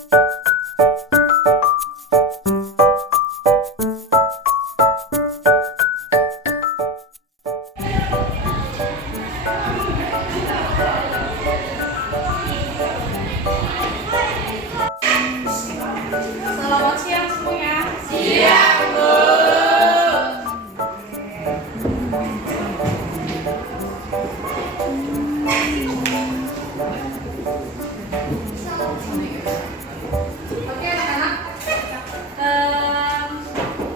Selamat siang semuanya. Siang, Bu. Oke anak-anak,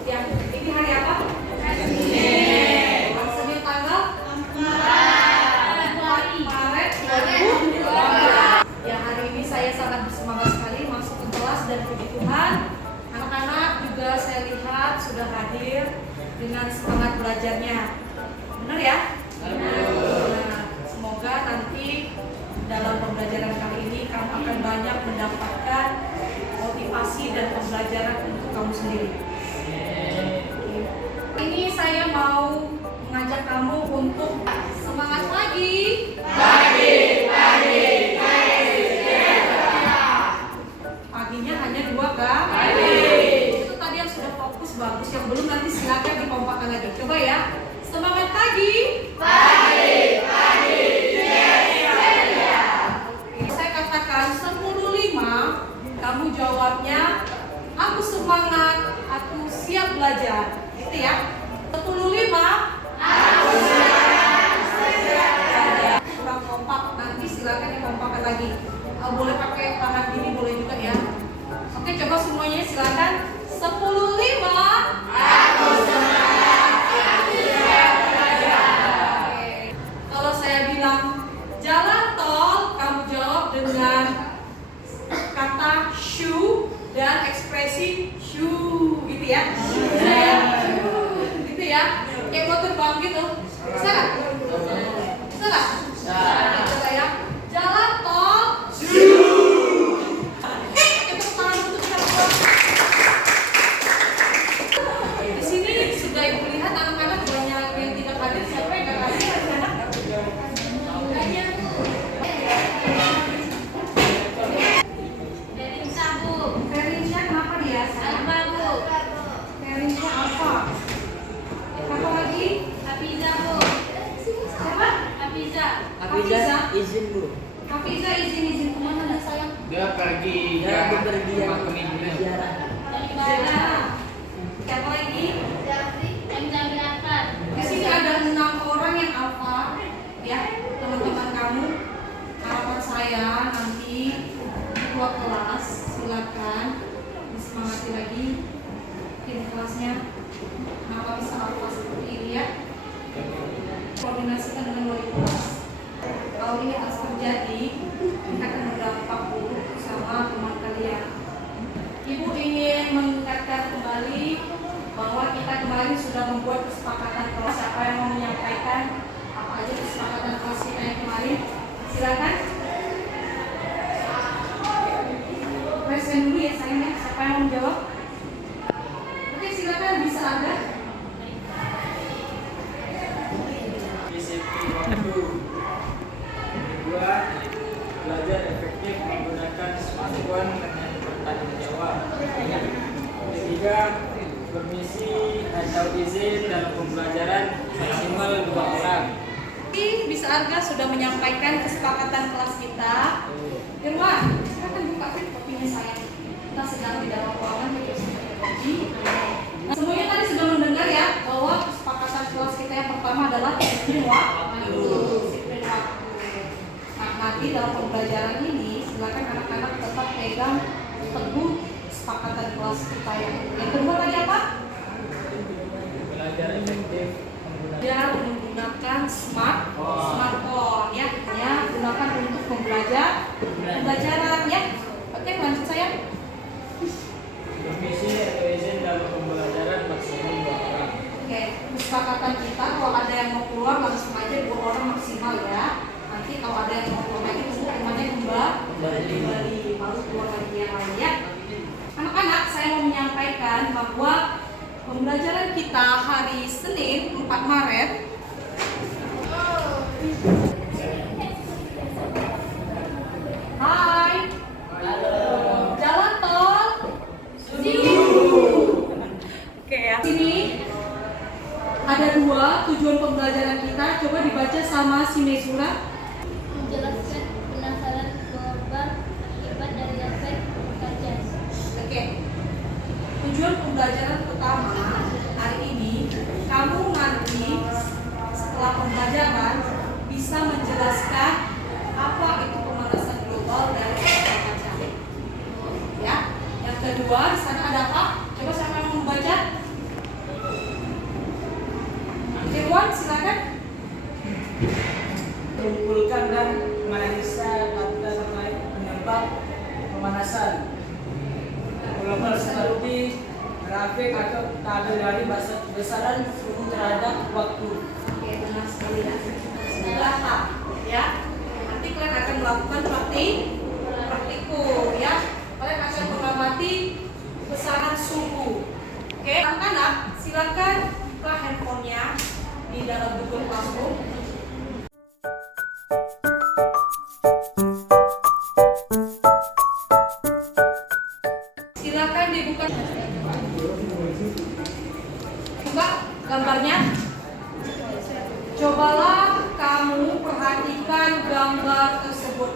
yang ini hari apa? Hari Senin. Tanggal 4 Maret 2020. Ya, hari ini saya sangat bersemangat sekali masuk ke kelas dan puji Tuhan. Anak-anak juga saya lihat sudah hadir dengan semangat belajarnya. Benar ya? Nah, semoga nanti dalam pembelajaran kali ini kamu akan banyak mendapatkan motivasi dan pembelajaran untuk kamu sendiri. Ini saya mau mengajak kamu untuk semangat pagi. Paginya hanya 2 kan? Itu tadi yang sudah fokus bagus, yang belum nanti silakan dikompakkan lagi. Coba ya. Semangat pagi. Saya katakan 10.5, kamu jawabnya aku semangat, aku siap belajar. Gitu ya. 10.5 aku semangat. Kurang kompak, nanti silakan dikompakkan lagi. Boleh pakai tangan gini, boleh juga ya. Oke, coba semuanya silakan. 10.5 aku semangat, aku siap belajar. Kalau saya bilang jalan tol, kamu jawab dengan kata shoe dan ekspresi shoe, gitu ya. Bisa ya? Gitu ya. Kayak mau terbang gitu. Bisa nggak? Bisa nggak? Coba ya. Jalan tol. Tepuk tangan untuk kita berdua. Di sini sudah ibu lihat anak-anak banyak yang tidak hadir. Siapa yang nggak hadir? Anak-anak? Banyak. Ferinsya kenapa dia? Alfa, Bu. Ferinsya Alfa. Apa lagi? Siapa? Hafiza. Izin Bu. Hafiza izin kemana nih sayang? Dia pergi Ya, ke bepergian rumah kemimpin. ziarah. Siapa lagi? Di sini ada 6 orang yang alfa, ya teman-teman kamu. Harapan saya nanti di keluar kelas silakan disemangati lagi tim kelasnya. Kenapa bisa alfa seperti ini ya? Koordinasikan dengan wali kelas. Kalau ini terus terjadi, kita akan berdampak buruk sama teman kalian. Ibu ingin mengingatkan kembali bahwa kita kemarin sudah membuat kesepakatan kelas. Siapa yang mau menyampaikan apa aja kesepakatan kelas kita yang kemarin? Silakan. Present dulu ya sayang ya. Siapa yang mau menjawab? Oke, silakan bisa ada. Disiplin waktu. Kedua, belajar efektif menggunakan smartphone dengan bertanggung jawab. Ketiga, permisi atau izin dalam pembelajaran maksimal 2 orang. Bisa Arga sudah menyampaikan kesepakatan kelas kita. Irwan, silakan buka kopinya sayang. Kita sedang di dalam ruangan kopi. Semuanya tadi sudah mendengar ya bahwa kesepakatan kelas kita yang pertama adalah disiplin waktu. Nah, nanti dalam pembelajaran ini silakan anak-anak tetap pegang teguh kesepakatan kelas kita yang kedua tadi apa? Belajar efektif Menggunakan smartphone ya, gunakan untuk pembelajaran ya. Oke, lanjut sayang. permisi atau izin dalam pembelajaran maksimal 2 orang. Oke, kesepakatan kita kalau ada yang mau keluar langsung aja 2 orang maksimal ya. Nanti kalau ada yang mau keluar lagi tunggu temannya kembali baru keluar lagi yang lain ya. Anak-anak, saya mau menyampaikan bahwa pembelajaran kita hari Senin 4 Maret Hai. Halo. Jalan bersama si Mesura? Menjelaskan penasaran global akibat dari efek kaca. Oke. Tujuan pembelajaran pertama hari ini, kamu nanti setelah pembelajaran bisa menjelaskan apa itu pemanasan global dari efek kaca. Ya. Yang kedua, di sana ada apa? Coba siapa yang mau membaca? Irwan, silakan. Mengumpulkan dan menganalisa data terkait penyebab pemanasan global seperti grafik atau tabel dari besaran suhu terhadap waktu. Oke, benar sekali ya. Data, ya. Nanti kalian akan melakukan praktikum, ya. Kalian akan mengamati besaran suhu. Oke, anak-anak, silakan buka handphonenya di dalam Google Classroom. Silakan dibuka. Coba gambarnya. Cobalah kamu perhatikan gambar tersebut.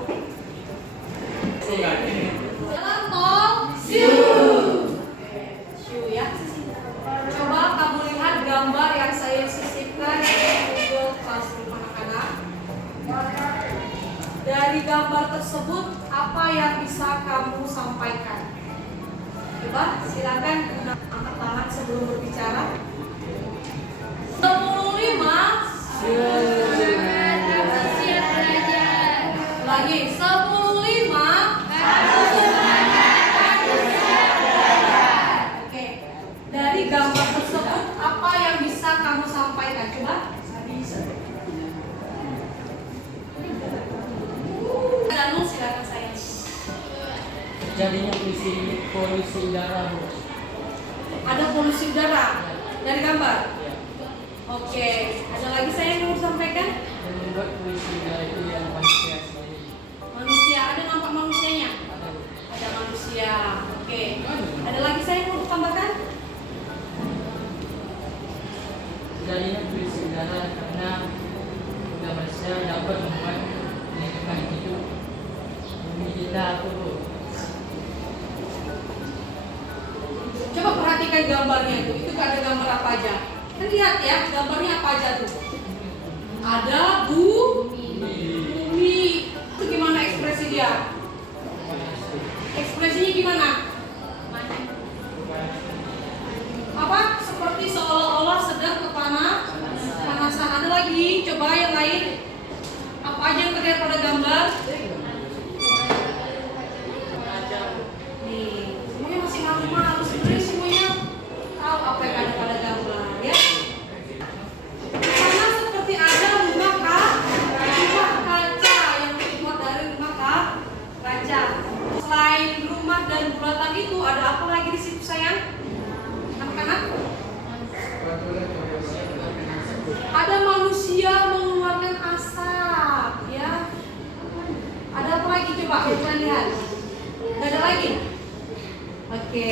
Jalan tol Siu ya. Coba kamu lihat gambar yang saya sisipkan di Google Classroom anak-anak. Dari gambar tersebut apa yang bisa kamu sampaikan? Coba silakan angkat tangan sebelum berbicara. 75. Siap belajar. Lagi 15. Oke. Dari gambar tersebut apa yang bisa kamu sampaikan? Coba. Danu silakan saya. Jadinya polusi udara, Bu. Ada polusi udara dari gambar. Ya. Oke. Ada lagi saya yang mau sampaikan? Dan membuat polusi udara itu yang manusia sendiri. Manusia, ada nampak manusianya? Ada, Bu. Ada manusia. Oke. Ada lagi saya yang mau tambahkan? Jadinya polusi udara karena udah manusia dapat membuat lingkungan hidup bumi kita tuh, Bu. Coba perhatikan gambarnya itu. Itu ada gambar apa aja? Kan lihat ya, gambarnya apa aja tuh? Ada bumi. Itu gimana ekspresi dia? Ekspresinya gimana? Apa? Seperti seolah-olah sedang kepanasan. Ada lagi? Coba yang lain. Apa aja yang terlihat pada gambar? Nih, semuanya masih malu-malu. Sebenarnya semuanya tahu apa yang ada pada gambar, ya. Sama seperti ada rumah kaca yang terbuat dari rumah kaca. Selain rumah dan bulatan itu, ada apa lagi di situ sayang? Anak-anak? Ada manusia mengeluarkan asap, ya. Ada apa lagi coba kita lihat? Gak ada lagi? Oke.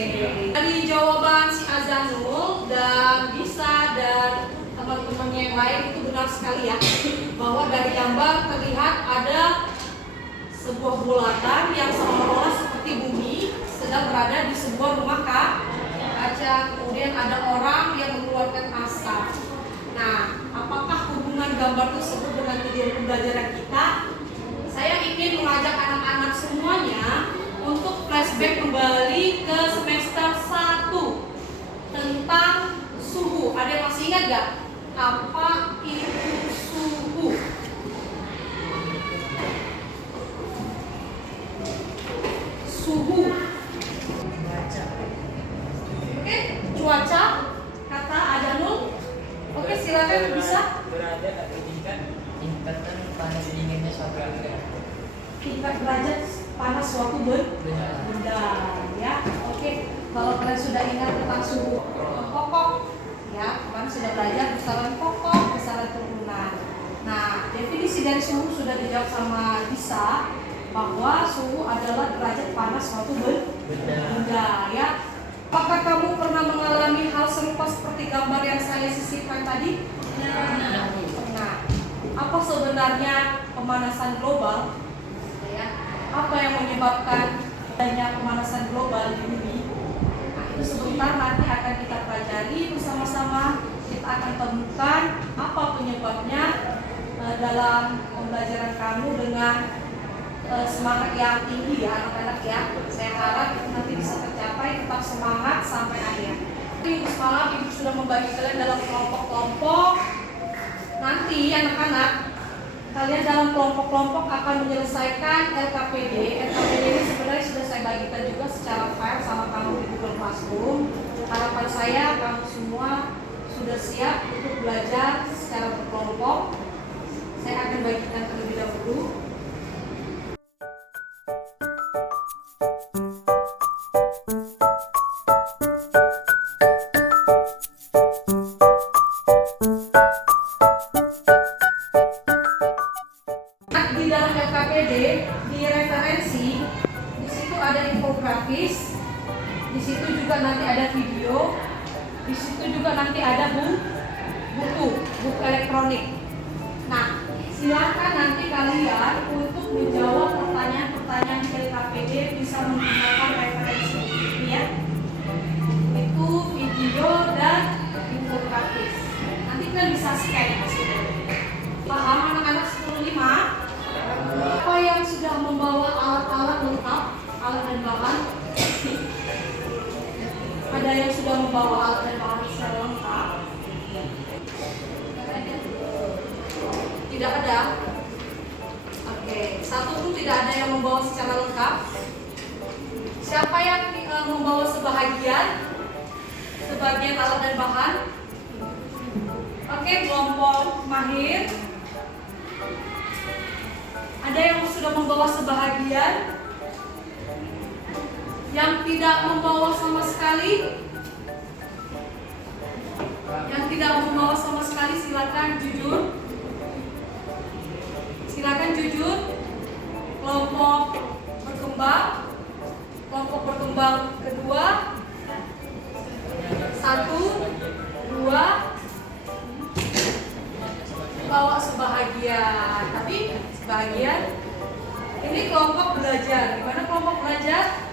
Dari jawaban si Azanul dan Bisa dan teman-temannya yang lain itu benar sekali ya, bahwa dari gambar terlihat ada sebuah bulatan yang seolah-olah seperti bumi sedang berada di sebuah rumah kaca. Kemudian ada orang yang mengeluarkan asap. Nah, apakah hubungan gambar tersebut dengan tujuan pembelajaran kita? Saya ingin mengajak anak-anak semuanya untuk flashback kembali ke semester 1 tentang suhu. Ada yang masih ingat gak? Apa itu suhu? Suhu. Oke, cuaca kata Adanul. Oke, silakan bisa. Berada atau tingkatan panas dinginnya suatu benda. Tingkat derajat panas suatu benda, ya. Oke, kalau kalian sudah ingat tentang suhu pokok, ya, kalian sudah belajar besaran pokok, besaran turunan. Nah, definisi dari suhu sudah dijawab sama Bisa, bahwa suhu adalah derajat panas suatu benda, ya. Apakah kamu pernah mengalami hal serupa seperti gambar yang saya sisipkan tadi? Pernah. apa sebenarnya pemanasan global? Ya, apa yang menyebabkan adanya pemanasan global di bumi? Nah, itu sebentar nanti akan kita pelajari bersama-sama. Kita akan temukan apa penyebabnya dalam pembelajaran kamu dengan semangat yang tinggi ya anak-anak ya. Saya harap itu nanti bisa tercapai, tetap semangat sampai akhir. Minggu semalam Ibu sudah membagi kalian dalam kelompok-kelompok. Nanti anak-anak, kalian dalam kelompok-kelompok akan menyelesaikan LKPD. LKPD ini sebenarnya sudah saya bagikan juga secara file sama kamu di Google Classroom. Harapan saya kamu semua sudah siap untuk belajar secara berkelompok. Saya akan bagikan terlebih dahulu. Di dalam LKPD, di referensi, di situ ada infografis, di situ juga nanti ada video, di situ juga nanti ada buku elektronik. Nah, silakan nanti kalian untuk menjawab pertanyaan-pertanyaan di LKPD bisa menggunakan referensi ini ya. Itu video dan infografis. Nanti kalian bisa scan di situ. Paham anak-anak 105? Apa yang sudah membawa alat-alat lengkap, alat dan bahan? Ada yang sudah membawa alat dan bahan secara lengkap? Tidak ada. Oke, satu pun tidak ada yang membawa secara lengkap. Siapa yang membawa sebagian alat dan bahan? Oke, kelompok mahir. Ada yang sudah membawa sebahagian? Yang tidak membawa sama sekali? Yang tidak membawa sama sekali silakan jujur. Silakan jujur. Kelompok berkembang kedua. 1, 2 bawa sebahagian. Tapi sebahagian ini kelompok belajar. Gimana kelompok belajar?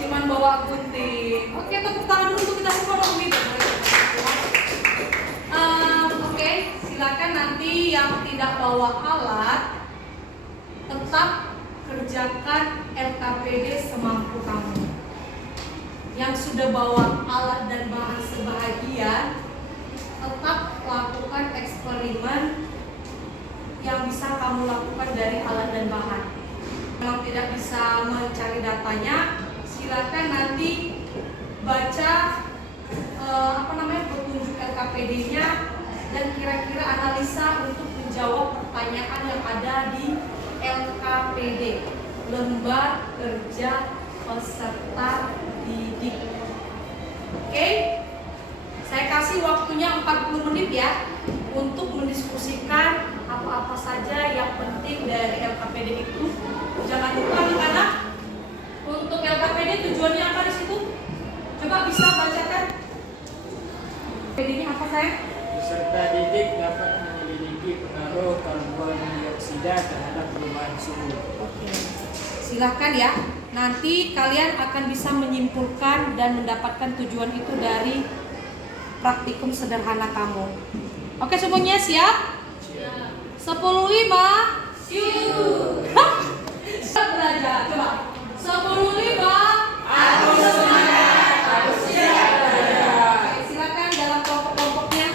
Cuman bawa gunting. Oke, tepuk tangan dulu untuk kita semua dong gitu. Oke, silakan nanti yang tidak bawa alat tetap kerjakan LKPD semampu kamu. Yang sudah bawa alat dan bahan sebahagian tetap lakukan eksperimen yang bisa kamu lakukan dari alat dan bahan. Kalau tidak bisa mencari datanya, silakan nanti baca petunjuk LKPD-nya dan kira-kira analisa untuk menjawab pertanyaan yang ada di LKPD, lembar kerja peserta didik. Oke? Saya kasih waktunya 40 menit ya untuk mendiskusikan apa-apa saja yang penting dari LKPD itu. Jangan lupa anak-anak, untuk LKPD tujuannya apa di situ? Coba bisa bacakan. LKPD-nya apa sayang? Peserta didik dapat menyelidiki pengaruh karbon dioksida terhadap perubahan suhu. Oke. Silakan ya. Nanti kalian akan bisa menyimpulkan dan mendapatkan tujuan itu dari praktikum sederhana kamu. Oke, semuanya siap? Siap. 10.5 siap. Siap belajar. Coba. 10.5 aku semangat. Aku siap belajar. Oke, silakan dalam kelompok-kelompoknya.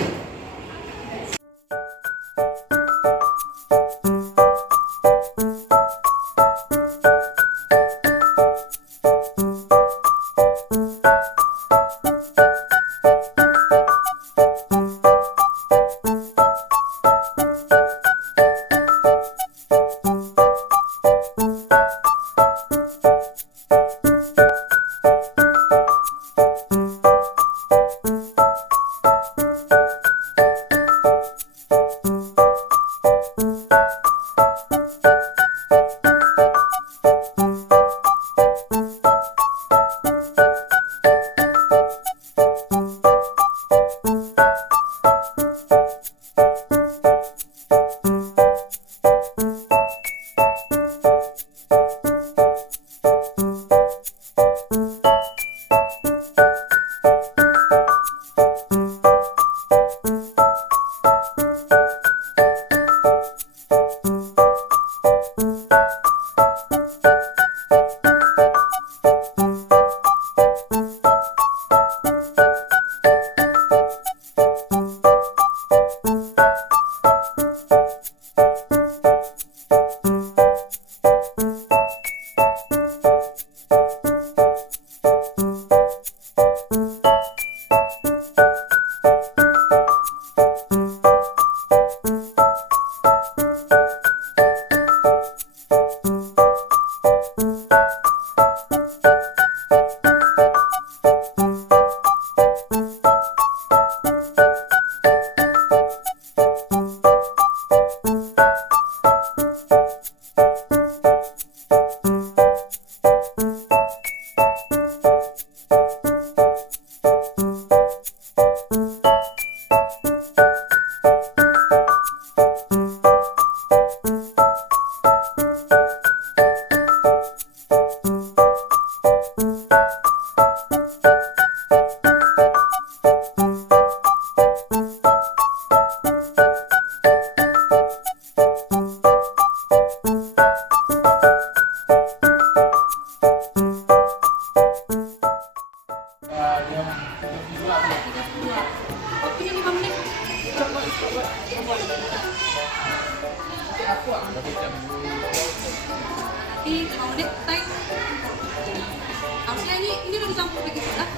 ini udah dicampur lagi sudah.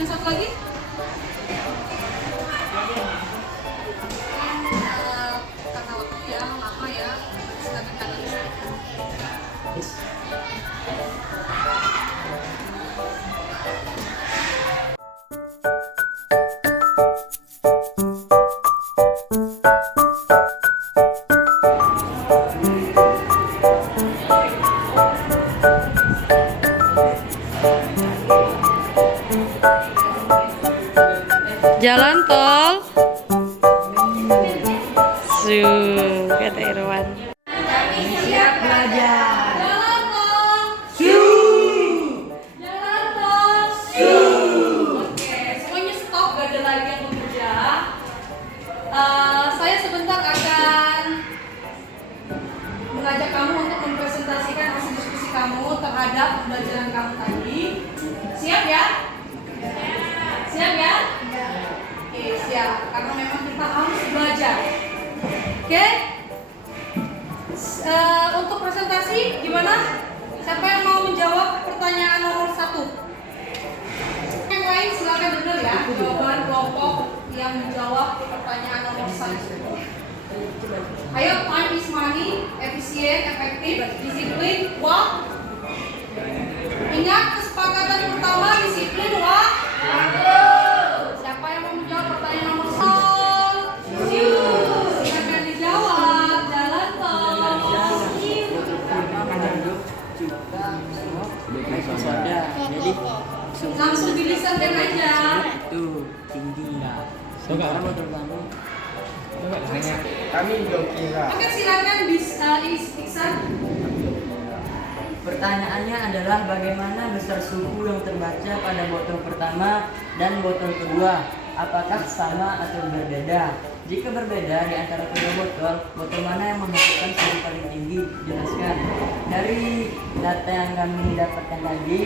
Yang satu lagi? Karena waktu ya lama ya, silakan analisa. Jalan tol kata Irwan. Siap belajar. Jalan tol Jalan tol Oke, semuanya stop, gak ada lagi yang bekerja. Saya sebentar akan mengajak kamu untuk mempresentasikan hasil diskusi kamu terhadap pembelajaran kamu tadi. Siap ya? Siap ya? Oke, siap. Karena memang kita harus belajar. Oke? Untuk presentasi gimana? Siapa yang mau menjawab pertanyaan nomor 1? Yang lain silakan dengar ya. Jawaban kelompok yang menjawab pertanyaan nomor 1. Ayo, time is money, efisien, efektif, disiplin, waktu. Ingat kesepakatan pertama, disiplin, waktu. Siapa yang mau menjawab pertanyaan nomor 1? Silakan dijawab. Jalan tol. Soda. Jadi Langsung dilisankan aja. itu tinggi. Sekarang mau terbangun. Kami Jokira. Oke, silakan Iksan. Pertanyaannya adalah bagaimana besar suhu yang terbaca pada botol pertama dan botol kedua? Apakah sama atau berbeda? Jika berbeda di antara kedua botol mana yang menghasilkan suhu paling tinggi? Jelaskan. Dari data yang kami dapatkan tadi,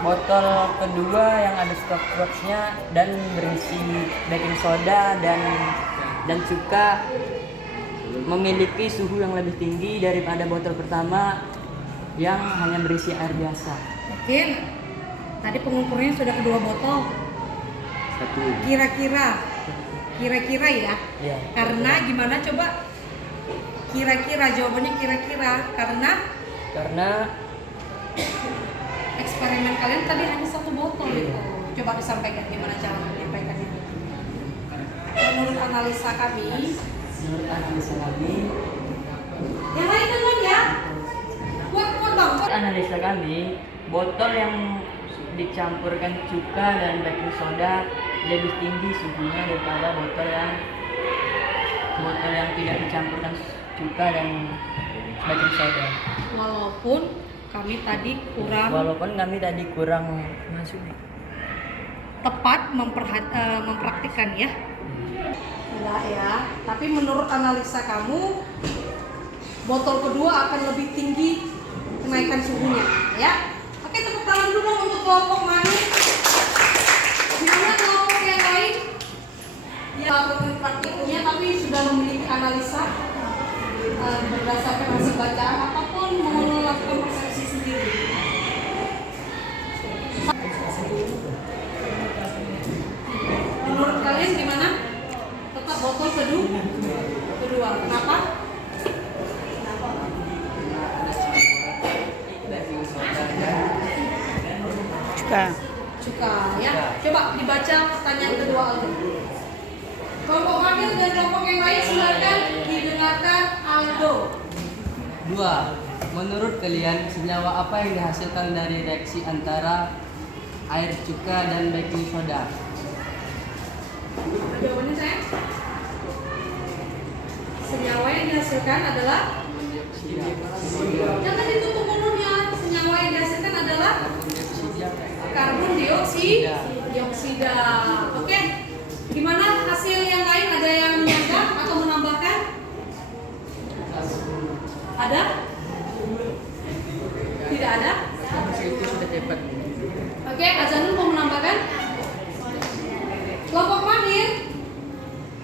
botol kedua yang ada stopwatch-nya dan berisi baking soda dan cuka memiliki suhu yang lebih tinggi daripada botol pertama yang hanya berisi air biasa. Oke. Tadi pengukurnya sudah kedua botol. Satu. Kira-kira ya. Iya. Karena gimana coba? Kira-kira jawabannya kira-kira karena eksperimen kalian tadi hanya satu botol itu. Coba disampaikan gimana cara menyampaikannya. Menurut analisa kami, yang lain dengar ya. Kuat bang. Analisa kami, botol yang dicampurkan cuka dan baking soda lebih tinggi suhunya daripada botol yang tidak dicampurkan cuka dan baking soda. Walaupun kami tadi kurang masuk nih. tepat mempraktikkan ya. Enggak ya, tapi menurut analisa kamu botol kedua akan lebih tinggi kenaikan suhunya ya. Oke, tepuk tangan dulu untuk kelompok manis. Gimana kelompok yang lain? Ya, melakukan praktiknya tapi sudah memiliki analisa berdasarkan hasil bacaan ataupun melakukan persepsi sendiri. Menurut kalian gimana? Tetap botol kedua. Kenapa? Cuka ya. Coba dibaca pertanyaan kedua Aldo. Kelompok Fadil dan kelompok yang lain silakan didengarkan Aldo. 2. Menurut kalian senyawa apa yang dihasilkan dari reaksi antara air cuka dan baking soda? Jawabannya saya. Senyawa yang dihasilkan adalah jangan ditutup mulutnya. Senyawa yang dihasilkan adalah karbon dioksida. Oke. Gimana hasil yang lain? Ada yang menyangka atau menambahkan? Ada? Tidak ada? Itu sudah cepat. Oke, Azanul mau menambahkan? Kelompok Mahir.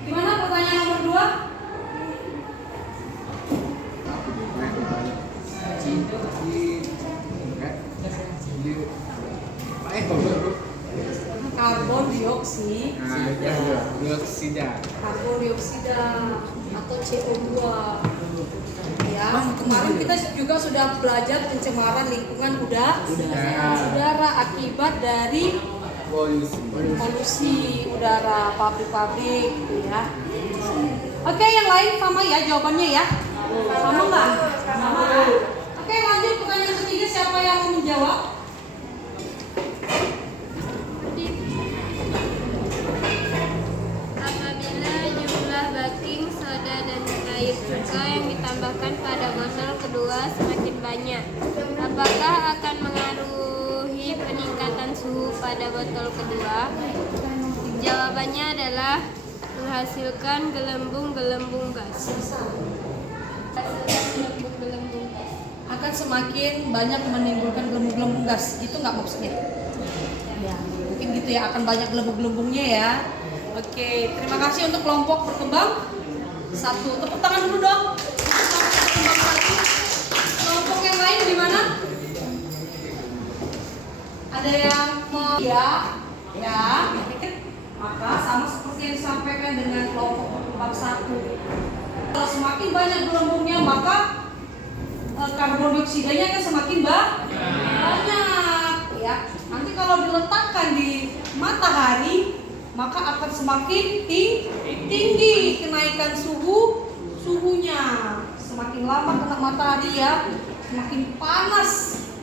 Gimana pertanyaan nomor 2? Di dioksida. karbon dioksida atau CO2. Ya, kemarin kita juga sudah belajar pencemaran lingkungan udara akibat dari polusi udara pabrik-pabrik ya. Oke, yang lain sama ya jawabannya ya? Sama nggak? Sama. Oke, lanjut pertanyaan ketiga, siapa yang mau menjawab? Apabila jumlah baking soda dan air cuka yang ditambahkan pada botol kedua semakin banyak, apakah akan mengaruhi peningkatan suhu pada botol kedua? Jawabannya adalah menghasilkan gelembung-gelembung gas. Gelembung-gelembung gas. Akan semakin banyak menimbulkan gelembung-gelembung gas, gitu nggak maksudnya? Ya, mungkin gitu ya, akan banyak gelembung-gelembungnya ya. Oke, terima kasih untuk kelompok berkembang satu. Tepuk tangan dulu dong. Berkembang satu. Kelompok yang lain di mana? Ada yang mau ya? Maka sama seperti yang disampaikan dengan kelompok berkembang satu. Kalau semakin banyak gelembungnya, maka karbon dioksidanya akan semakin banyak ya. Nanti kalau diletakkan di matahari, maka akan semakin tinggi kenaikan suhunya. Semakin lama kena matahari ya, semakin panas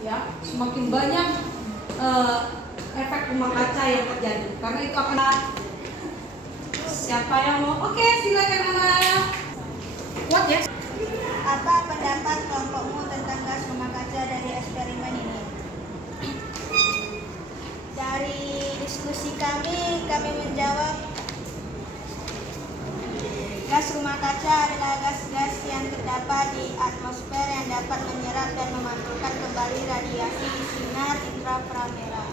ya, semakin banyak efek rumah kaca yang terjadi. Karena itu akan siapa yang mau? Oke, silakan anak. Kuat ya. Apa pendapat kelompokmu tentang gas rumah kaca dari eksperimen ini? Dari diskusi kami menjawab gas rumah kaca adalah gas-gas yang terdapat di atmosfer yang dapat menyerap dan memantulkan kembali radiasi sinar inframerah.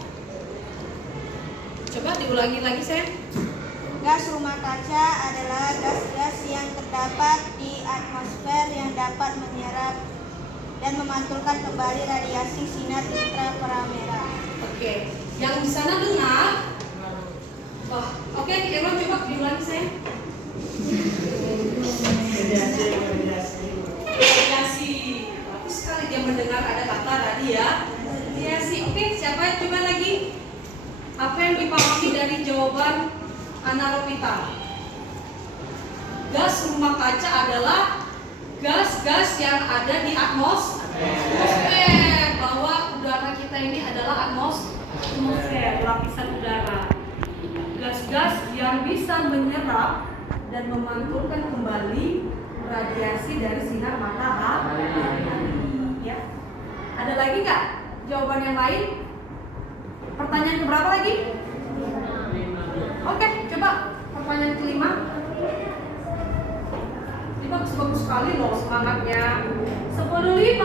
Coba diulangi lagi, Sam. Gas rumah kaca adalah gas-gas yang terdapat di atmosfer yang dapat menyerap dan memantulkan kembali radiasi sinar inframerah. Oke, yang di sana dengar. Oke, Irwan coba diulangi, Sam. Radiasi. Bagus sekali dia mendengar ada kata radiasi. Oke, siapa yang coba lagi? Apa yang dipahami dari jawaban Anaropita? Gas rumah kaca adalah gas-gas yang ada di atmosfer. Bahwa udara kita ini adalah atmosfer, lapisan udara. Gas-gas yang bisa menyerap dan memantulkan kembali radiasi dari sinar matahari. Ya. Ada lagi nggak jawaban yang lain? Pertanyaan keberapa lagi? Oke, coba pertanyaan kelima. Ini bagus-bagus sekali loh semangatnya. 10.5.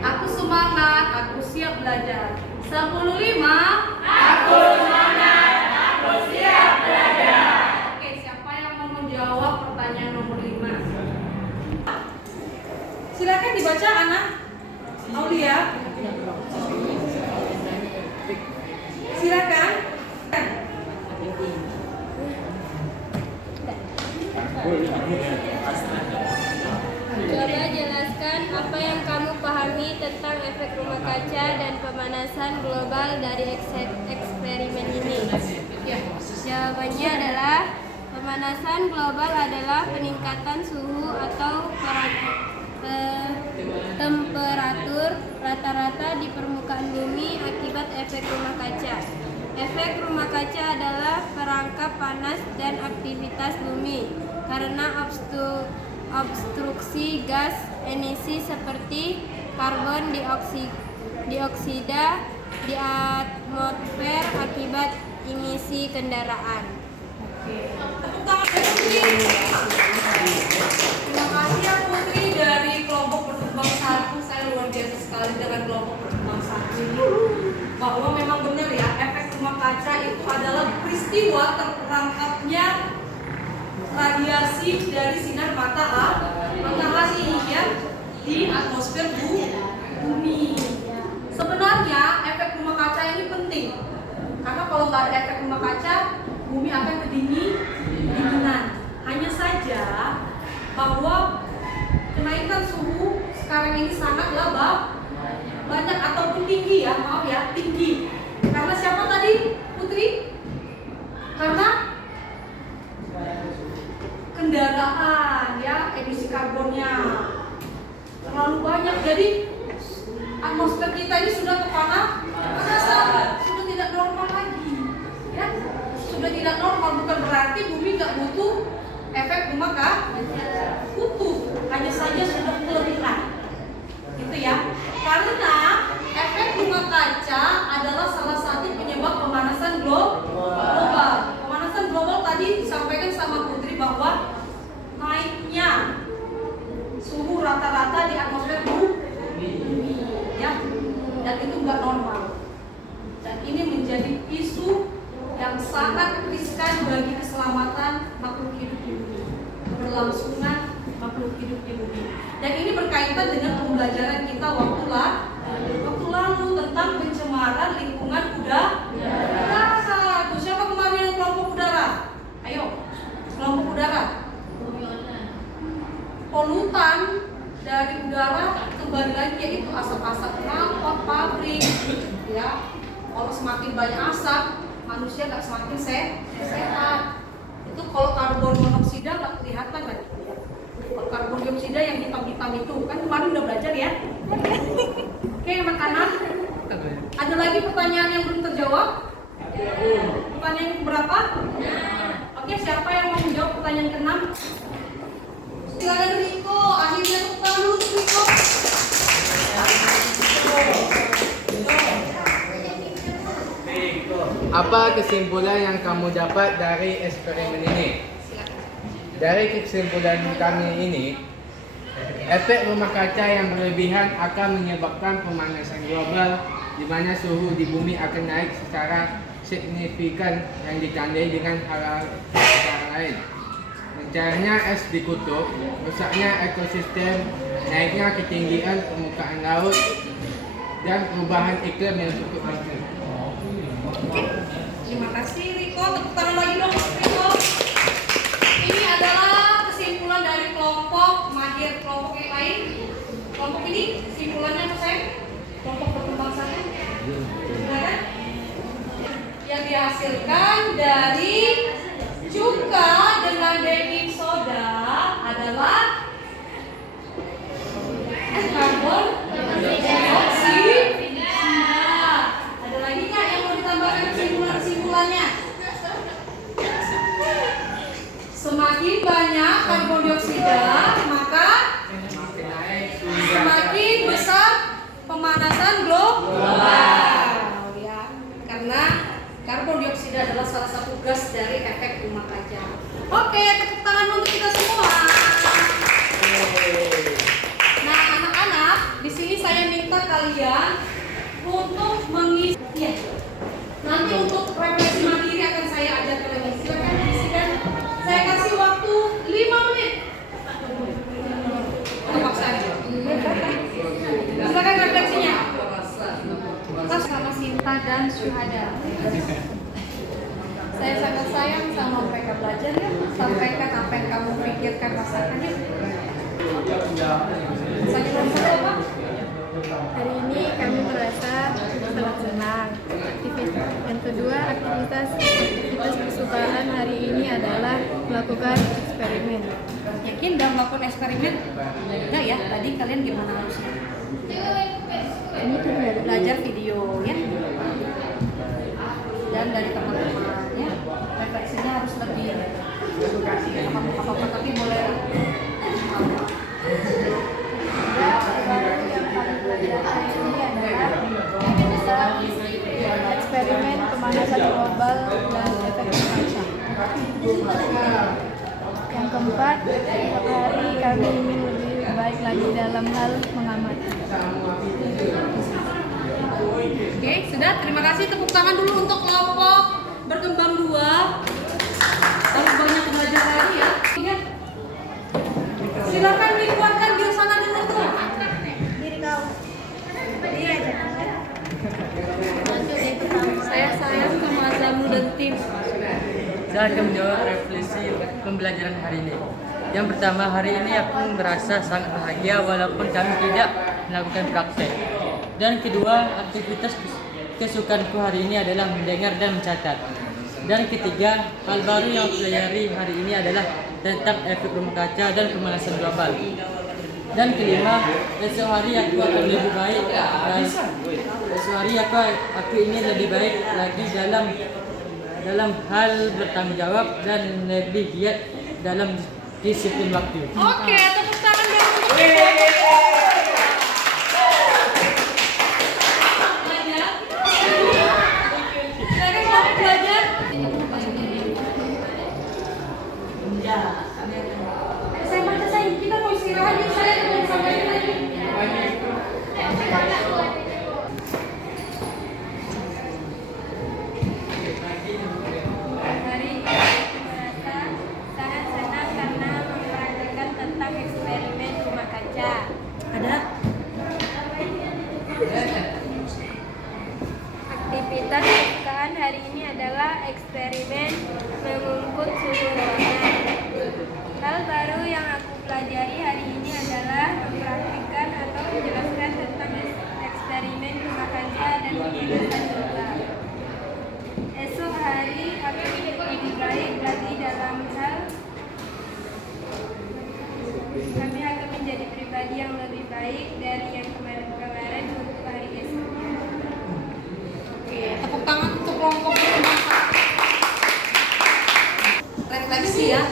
Aku semangat, aku siap belajar. 10.5. Aku semangat, aku siap belajar. Oke, siapa yang mau menjawab pertanyaan nomor 5? Silakan dibaca anak Aulia. Silakan. Coba jelaskan apa yang kamu pahami tentang efek rumah kaca dan pemanasan global dari eksperimen ini. Jawabannya adalah pemanasan global adalah peningkatan suhu atau temperatur rata-rata di permukaan bumi akibat efek rumah kaca. Efek rumah kaca adalah perangkap panas dan aktivitas bumi karena obstruksi gas emisi seperti karbon dioksida di atmosfer akibat emisi kendaraan. Tepuk tangan ya, Putri. Terima kasih ya Putri dari kelompok berkembang satu. Saya luar biasa sekali dengan kelompok berkembang satu ini. Bahwa memang benar ya, efek rumah kaca itu adalah peristiwa terperangkapnya radiasi dari sinar matahari ya di atmosfer bumi. Sebenarnya efek nggak ada efek rumah kaca, bumi akan kedinginan. Hanya saja bahwa kenaikan suhu sekarang ini sangatlah banyak ataupun tinggi ya, maaf ya, tinggi. Karena siapa tadi, Putri? Karena kendaraan ya, emisi karbonnya terlalu banyak. Jadi atmosfer kita ini sudah kepanasan, sudah tidak normal lagi. Ya, sudah tidak normal, bukan berarti bumi nggak butuh efek rumah kaca, butuh. Hanya saja sudah kelebihan. Gitu ya. Karena efek rumah kaca adalah salah satu penyebab pemanasan global. Pemanasan global tadi disampaikan sama Putri bahwa naiknya suhu rata-rata di atmosfer bumi, ya, dan itu nggak normal. Dan ini menjadi isu yang sangat riskan bagi keselamatan makhluk hidup di bumi, keberlangsungan makhluk hidup di bumi. Dan ini berkaitan dengan pembelajaran kita waktu lalu tentang pencemaran lingkungan udara. Siapa kemarin yang kelompok udara? Ayo, kelompok udara. Polutan dari udara kembali lagi yaitu asap-asap knalpot pabrik. Ya, kalau semakin banyak asap, manusia nggak semakin sehat. Itu kalau karbon monoksida nggak kelihatan kan? Karbon dioksida yang hitam-hitam itu kan kemarin udah belajar ya. Oke anak-anak, ada lagi pertanyaan yang belum terjawab? Pertanyaan yang berapa? Oke, siapa yang mau menjawab pertanyaan ke-6? Silakan Riko, akhirnya tepuk tangan dulu untuk Riko. Apa kesimpulan yang kamu dapat dari eksperimen ini? Dari kesimpulan kami ini, efek rumah kaca yang berlebihan akan menyebabkan pemanasan global, di mana suhu di bumi akan naik secara signifikan yang ditandai dengan hal-hal lain. Mencairnya es di kutub, rusaknya ekosistem, naiknya ketinggian permukaan laut, dan perubahan iklim yang cukup ekstrim. Oke, terima kasih Riko. Tepuk tangan lagi dong Riko. Ini adalah kesimpulan dari kelompok mahir kelompok yang lain. Kelompok ini kesimpulannya apa sayang? Kelompok berkembang satu. Silakan. Yang dihasilkan dari cuka dengan baking soda adalah karbon dioksida. Ada lagi nggak yang mau ditambahkan kesimpulannya? Semakin banyak karbon dioksida, maka semakin besar pemanasan global. Ya, karena karbon dioksida adalah salah satu gas dari efek rumah kaca. Oke, tepuk tangan untuk kita semua. Nah, anak-anak, di sini saya minta kalian untuk mengisi. Ya. Nanti untuk refleksi mandiri akan saya ajarkan lagi. Silakan diisikan. Saya kasih waktu 5 menit. Paksa aja. Silakan refleksinya. Atas sama Sinta dan Syuhada. Saya sangat sayang sama mereka belajar ya. Sampaikan apa yang kamu pikirkan, rasakan ya. Saya apa? Hari ini kami merasa sangat senang. Yang kedua, aktivitas kesukaan hari ini adalah melakukan eksperimen. Yakin dalam melakukan eksperimen? Enggak ya, tadi kalian gimana harusnya? Ini tuh Belajar video ya. Dan dari teman-teman ya. Refleksinya harus lebih apa-apa tapi boleh. eksperimen pemanasan global dan efek rumah kaca. Yang keempat, setiap hari kami ingin lebih baik lagi dalam hal mengamati. Oke, sudah. Terima kasih. Tepuk tangan dulu untuk kelompok berkembang 2. Harus banyak belajar lagi ya. Iya. Silakan dikuatkan di sana dulu tuh. Diri kau. Iya, Saya sayang sama Azamul Saya akan menjawab refleksi pembelajaran hari ini. Yang pertama, hari ini aku merasa sangat bahagia walaupun kami tidak melakukan praktek. Dan kedua, aktivitas kesukaanku hari ini adalah mendengar dan mencatat. Dan ketiga, hal baru yang aku pelajari hari ini adalah tentang efek rumah kaca dan pemanasan global. Dan kelima, esok hari aku akan lebih baik. Esok hari aku ingin lebih baik lagi dalam hal bertanggung jawab dan lebih giat dalam disiplin waktu. Oke, tepuk tangan dulu untuk belajar. Silakan kelompok belajar. Saya baca saya, kita mau istirahat yuk, saya mau sampaikan lagi. Hari ini aku merasa sangat senang karena mempraktikkan tentang eksperimen rumah kaca. Ada? Aktivitas kesukaan hari ini adalah eksperimen mengukur suhu ruangan. Hal baru yang aku pelajari hari ini adalah mempraktikkan atau menjelaskan tentang eksperimen rumah kaca dan pemanasan global. Esok hari aku lebih baik lagi dalam hal kami akan menjadi pribadi yang lebih baik dari yang kemarin-kemarin untuk hari esoknya. Oke, tepuk tangan untuk kelompok bermanfaat. Refleksi ya.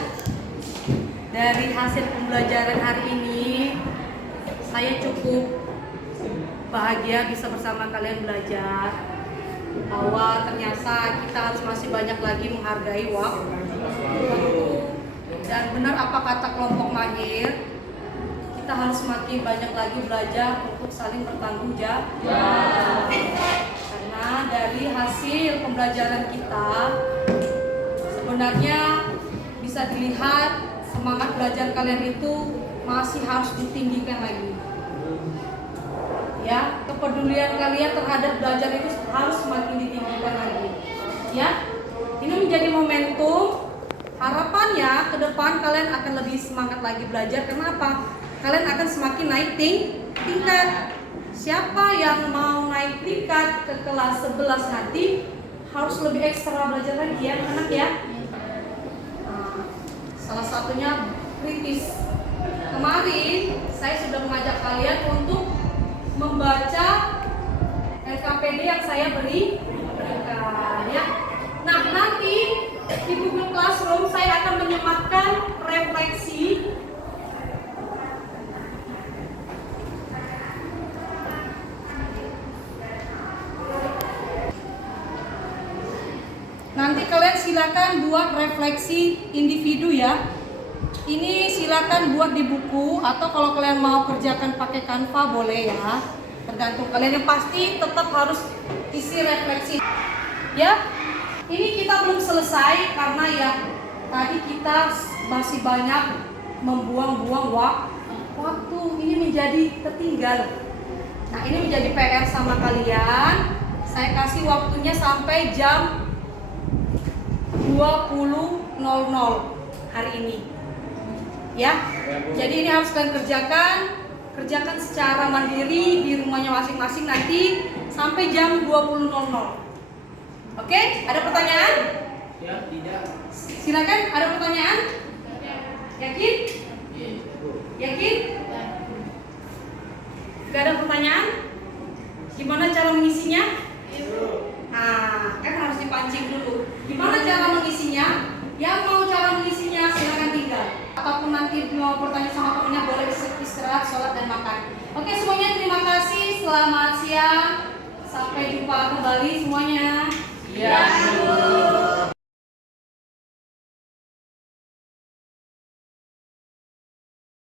Dari hasil pembelajaran hari ini, saya cukup bahagia bisa bersama kalian belajar bahwa ternyata kita harus masih banyak lagi menghargai waktu. Dan benar apa kata kelompok mahir, kita harus semakin banyak lagi belajar untuk saling bertanggung jawab. Karena dari hasil pembelajaran kita sebenarnya bisa dilihat semangat belajar kalian itu masih harus ditinggikan lagi. Ya, kepedulian kalian terhadap belajar itu harus semakin ditinggikan lagi. Ya, ini menjadi momentum. Harapannya ke depan kalian akan lebih semangat lagi belajar. Kenapa? Kalian akan semakin naik tingkat. Siapa yang mau naik tingkat ke kelas 11 nanti harus lebih ekstra belajar lagi ya, anak ya. Salah satunya kritis. Kemarin saya sudah mengajak kalian untuk membaca LKPD yang saya berikan ya. Nah, nanti di Google Classroom saya akan menyematkan refleksi nanti kalian silakan buat refleksi individu ya. Ini silakan buat di buku atau kalau kalian mau kerjakan pakai Canva boleh ya. Tergantung kalian, yang pasti tetap harus isi refleksi. Ya. Ini kita belum selesai karena ya tadi kita masih banyak membuang-buang waktu. Ini menjadi tertinggal. Nah, ini menjadi PR sama kalian. Saya kasih waktunya sampai jam 20.00 hari ini. Ya. Jadi ini harus kalian kerjakan secara mandiri di rumahnya masing-masing nanti sampai jam 20.00. Oke, ada pertanyaan? Ya, tidak. Silakan, ada pertanyaan? Yakin? Yakin? Gak ada pertanyaan? Gimana cara mengisinya? Nah, kan harus dipancing dulu. Gimana cara mengisinya? Yang mau cara mengisinya silakan tinggal. Ataupun nanti mau bertanya sama temennya boleh istirahat, sholat dan makan. Oke, semuanya terima kasih. Selamat siang. Sampai jumpa kembali semuanya. Ya.